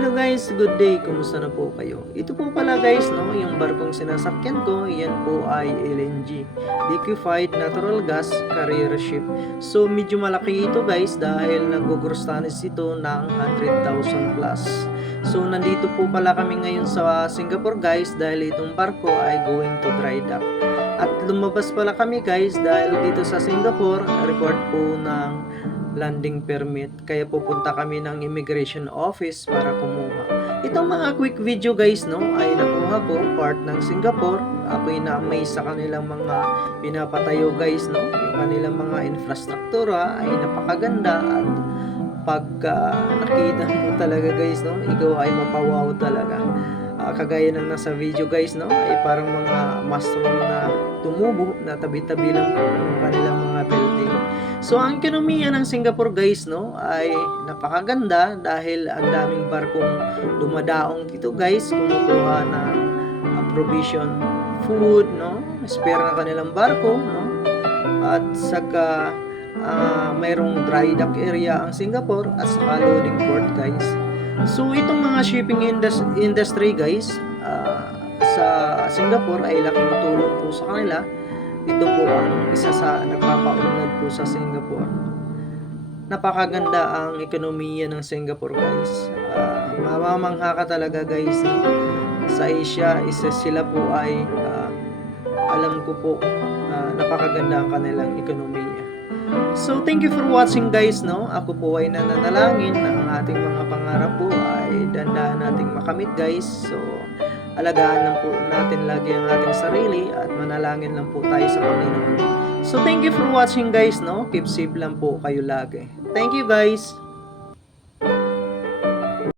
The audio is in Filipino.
Hello guys, good day. Kumusta na po kayo? Ito po pala guys, no, yung barkong sinasakyan ko, yan po ay LNG, Liquefied Natural Gas Carrier Ship. So medyo malaki ito guys dahil nag-gross ito ng 100,000 plus. So nandito po pala kami ngayon sa Singapore guys dahil itong barko ay going to dry dock. At lumabas pala kami guys dahil dito sa Singapore, required po ng landing permit, kaya pupunta kami ng immigration office para kumuha. Itong mga quick video guys, no, ay nakuha ko part ng Singapore. Ako'y na-amaze sa kanilang mga pinapatayo guys, no. Yung kanilang mga infrastruktura ay napakaganda at pag nakita mo talaga guys, no, ikaw ay mapawaw talaga. Kagaya ng nasa video guys, no, ay parang mga mushroom na tumubo na tabi-tabi lang po ng kanilang mga building. So ang ekonomiya ng Singapore guys, no, ay napakaganda dahil ang daming barkong dumadaong dito guys, kumukuha ng provision food, no, spare na kanilang barko, no, at saka mayroong dry dock area ang Singapore at saka loading port guys. So itong mga shipping industry guys sa Singapore ay laking tulong po sa kanila. Ito po ang isa sa nagpapaunlad po sa Singapore. Napakaganda ang ekonomiya ng Singapore guys. Mamamangha ka talaga guys. Sa Asia, isa sila po ay alam ko po napakaganda ang kanilang ekonomiya. So thank you for watching guys, no. Ako po ay nananalangin na ang ating mga pangarap po ay dandahan nating makamit guys. So alagaan lang po natin lagi ang ating sarili at manalangin lang po tayo sa Panginoon. So thank you for watching guys, no. Keep safe lang po kayo lagi. Thank you guys.